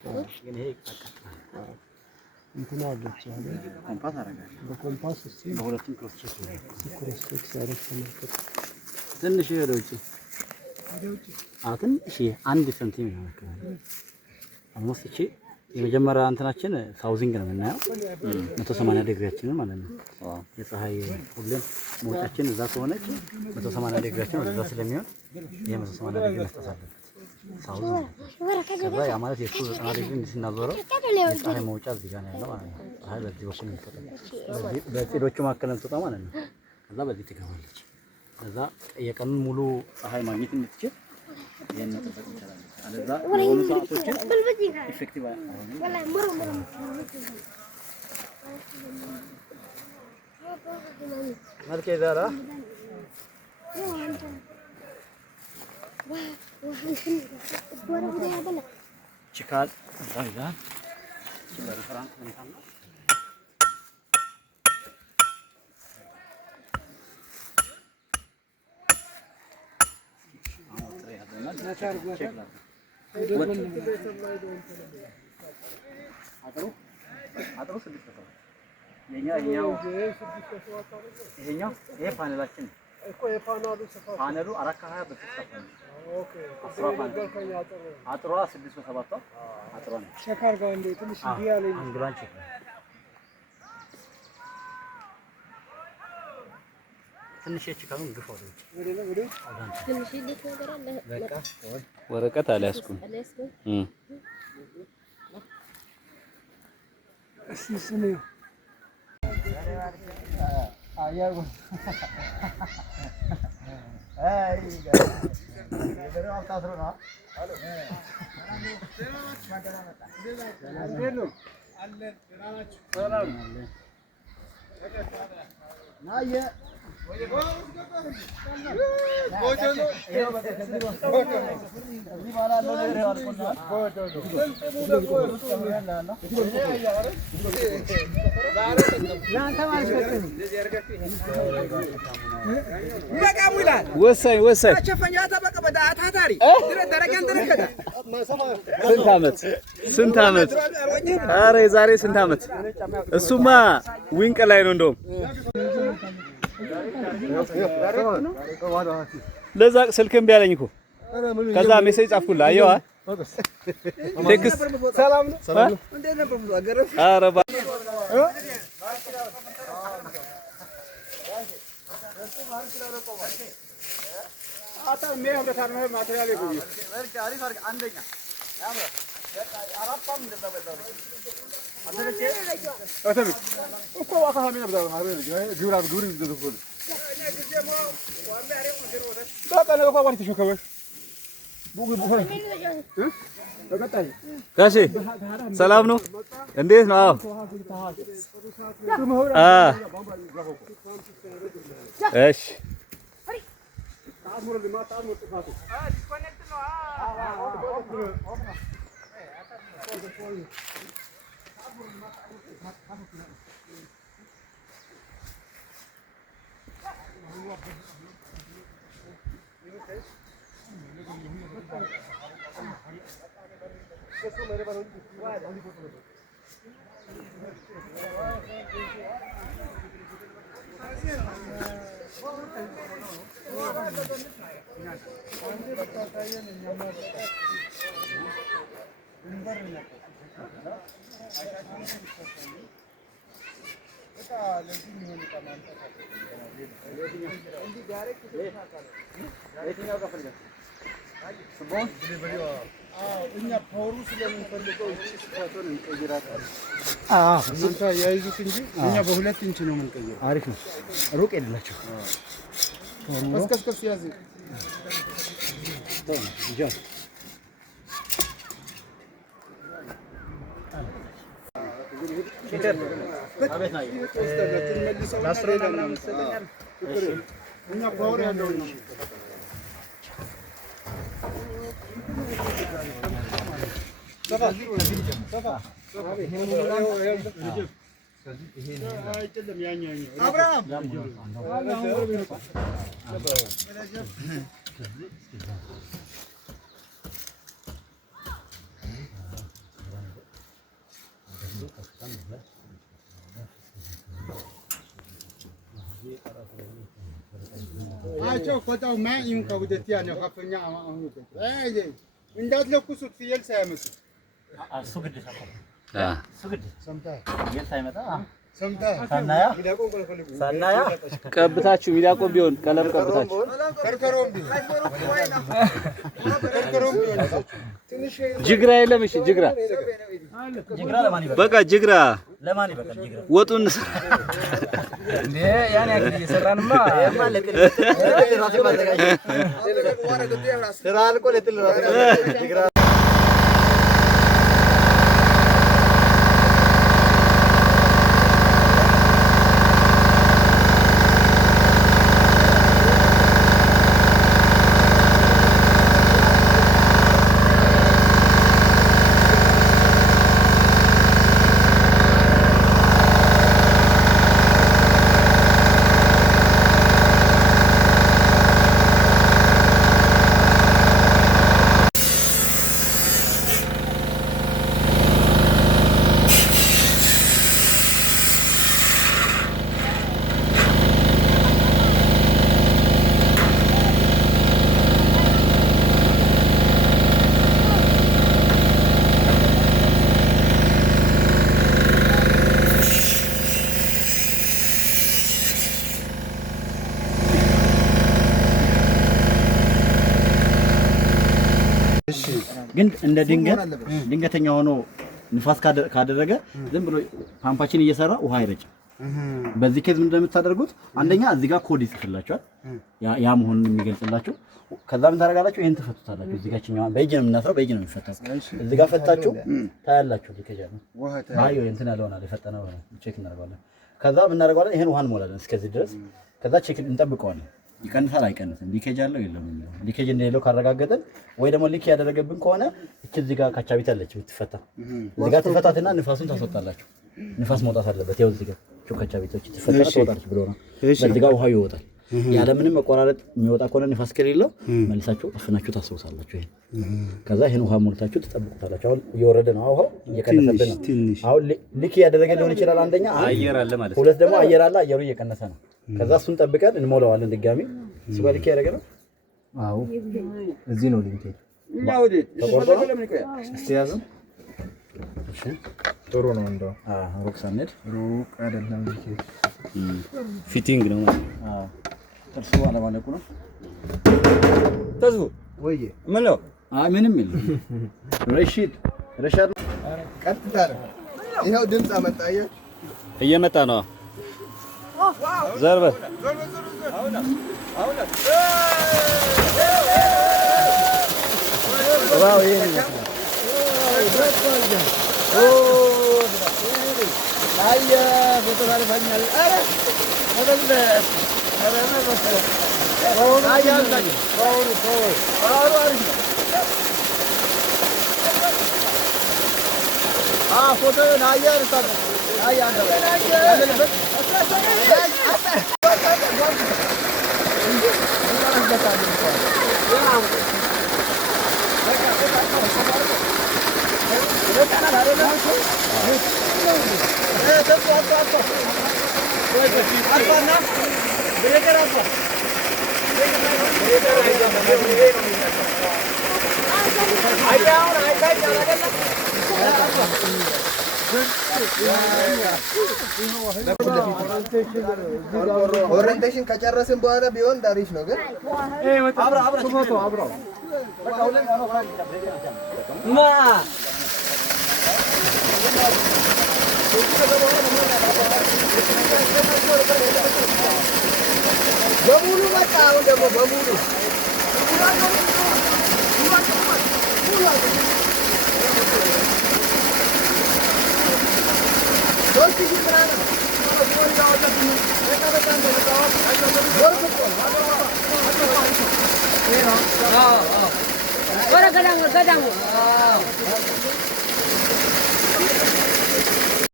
ግን ይሄ እንትን አለች አይደል? ኮምፓስ አደርጋለሁ። በኮምፓስ እስቲ በሁለቱም ክሮስ ቼክ ሲያደርግ ተመልከት። ትንሽ ወደ ውጭ ትንሽ 1 ሴንቲሜትር ነው አካባቢ አልሞስት እቺ የመጀመሪያ እንትናችን ሳውዚንግ ነው የምናየው 180 ዲግሪያችንን ማለት ነው። የፀሐይ ሁሌም መውጫችን እዛ ከሆነች 180 ዲግሪያችን ወደዛ ስለሚሆን ይሄ 180 ዲግሪ መስጠት አለበት። ሳውዝ ከዛ ያ ማለት የሱ 90 ዲግሪ እንድናዞረው የፀሐይ መውጫ እዚህ ጋር ነው ያለው ማለት ነው። ፀሐይ በዚህ በኩል ነው በፂዶቹ መካከል እንትጣ ማለት ነው። ከዛ በዚህ ትገባለች። ከዛ የቀኑን ሙሉ ፀሐይ ማግኘት እንድትችል ይሄን መጠበቅ ይችላል። አለዛ የሆኑ ሰዓቶችን ኢፌክቲቭ አይሆንም። መልኬ ዛራ ችካል ዳይዛ ችግር ፍራንክ ምንታና አጥሩ ስድስት ነው። ይሄኛው ይሄ ፓነላችን እኮ የፓነሉ ስፋት ፓነሉ 420 በተሰፋ ነው። ኦኬ አጥሯ 607 አጥሯ ነው። ቼክ አድርገው እንዴ ትንሽ ዲያለኝ አንግላን ቼክ ትንሽ ቼካውን ግፋው ወደ ትንሽ ነገር አለ። በቃ ወረቀት አልያዝኩም። እስኪ ስሙ አያው አይ ገረው አውጣትሮ ነው አሎ አለ ደራናችሁ ሰላም ናየ ወሳኝ ስንት ዓመት ኧረ የዛሬ ስንት ዓመት እሱማ ዊንቅ ላይ ነው እንደውም ለዛ ስልክ እምቢ አለኝ እኮ ከዛ ሜሴጅ ጻፍኩልህ አየዋ ቴክስት ሰላም ነው እንዴት ነበር አገረፍ ኧረ አታ ሜህብረታን ነው ማቴሪያል ይጉ አሪፍ አርግ አንደኛ ያምራ አራፋም እንደተበደረ አደረቼ አተም እኮ ዋካሃ ምን ነበር ማለት ግብራ ግብር ይዘዙል ጋሼ ሰላም ነው እንዴት ነው? እሺ እኛ ፓወሩ ስለምንፈልገው እቺ ስፋቱን እንቀይራታለን። እናንተ ያይዙት እንጂ እኛ በ2 ኢንች ነው የምንቀይረው። አሪፍ ነው። ሩቅ አይደላችሁ። ከስከስ ያዝ ጃ አቤት ናይ ላስረዳ ምናምን ሰጠኛል። እኛ ፓወር ያለው ነው አቸው ቆጣው ማይም ከውደት ያለው ከፍኛ አሁን እንዳትለኩሱት ፍየል ሳያመጡ እሱ ግድ ሰፈር እሱ ግድ ሰምታ ፍየል ሳይመጣ ሰምታ ሳናያ ቀብታችሁ ሚዳቆም ቢሆን ቀለም ቀብታችሁ ከርከሮም ቢሆን ጅግራ የለም። እሺ ጅግራ ለማን ይበቃ? በቃ ጅግራ ለማን ይበቃ? ጅግራ ወጡን እንዴ ያን ያክል እየሰራንማ ማለት ራሴ ማዘጋጅ ስራ አልቆ ለጥል ራሴ ጅግራ ግን እንደ ድንገተኛ ሆኖ ንፋስ ካደረገ ዝም ብሎ ፓምፓችን እየሰራ ውሃ አይረጭም። በዚህ ኬዝ ምን እንደምታደርጉት አንደኛ እዚህ ጋር ኮድ ይጽፍላችኋል ያ መሆኑን የሚገልጽላችሁ። ከዛ ምን ታደርጋላችሁ? ይሄን ትፈቱታላችሁ። እዚህ ጋርኛው በእጅ ነው የምናስረው፣ በእጅ ነው የሚፈታው። እዚህ ጋር ፈታችሁ ታያላችሁ። ሊከጃ ነው አዩ እንትን ያለውና የፈጠነው ነው ቼክ እናደርጋለን። ከዛ ምን እናደርጋለን? ይሄን ውሃ እንሞላለን እስከዚህ ድረስ። ከዛ ቼክ እንጠብቀዋለን። ይቀንሳል አይቀንስም፣ ሊኬጅ አለው የለም የሚለው ሊኬጅ እንደሌለው ካረጋገጠን ወይ ደግሞ ሊክ ያደረገብን ከሆነ እዚህ ጋር ካቻቢት አለች ትፈታ። እዚህ ጋር ትፈታትና ንፋሱን ታስወጣላችሁ። ንፋስ መውጣት አለበት። ያው እዚህ ጋር ካቻቢቶች ትፈታ ትወጣለች ብሎ ነው። በዚህ ጋር ውሃው ይወጣል። ያለምንም መቆራረጥ የሚወጣ ከሆነ ንፋስ ከሌለው መልሳችሁ አፍናችሁ ታስወሳላችሁ። ይሄን ከዛ ይሄን ውሃ ሞልታችሁ ትጠብቁታላችሁ። አሁን እየወረደ ነው ውሃው እየቀነሰብን ነው። አሁን ሊክ ያደረገ ሊሆን ይችላል። አንደኛ አየር አለ ማለት ነው። ሁለት ደግሞ አየር አለ፣ አየሩ እየቀነሰ ነው። ከዛ እሱን ጠብቀን እንሞላዋለን ድጋሚ። እሱ ጋር ሊክ ያደረገ ነው። አዎ እዚህ ነው ሊክ ተቆርጦ እስቲ ያዘው። እሺ ጥሩ ነው። እንደው ሩቅ ሳንሄድ ሩቅ አይደለም ሊክ ፊቲንግ ነው ማለት ነው። አዎ ጥርሱ አለማለቁ ነው። ተዝቡ ወይ ምን ነው? አይ ምንም የለም። ረሺድ ቀጥታ ነው። ይሄው ድምጽ አመጣየ እየመጣ ነው። ዘርበ ዋው ይሄ ነው። አየ በተባለ ፈኛል። አረ ወደለ አረ ነው ፎቶ ናያር ታዲያ ኦሪንቴሽን ከጨረስን በኋላ ቢሆን ዳሪሽ ነው። ግን በሙሉ መጣ። አሁን ደግሞ በሙሉ Ahora ganamos.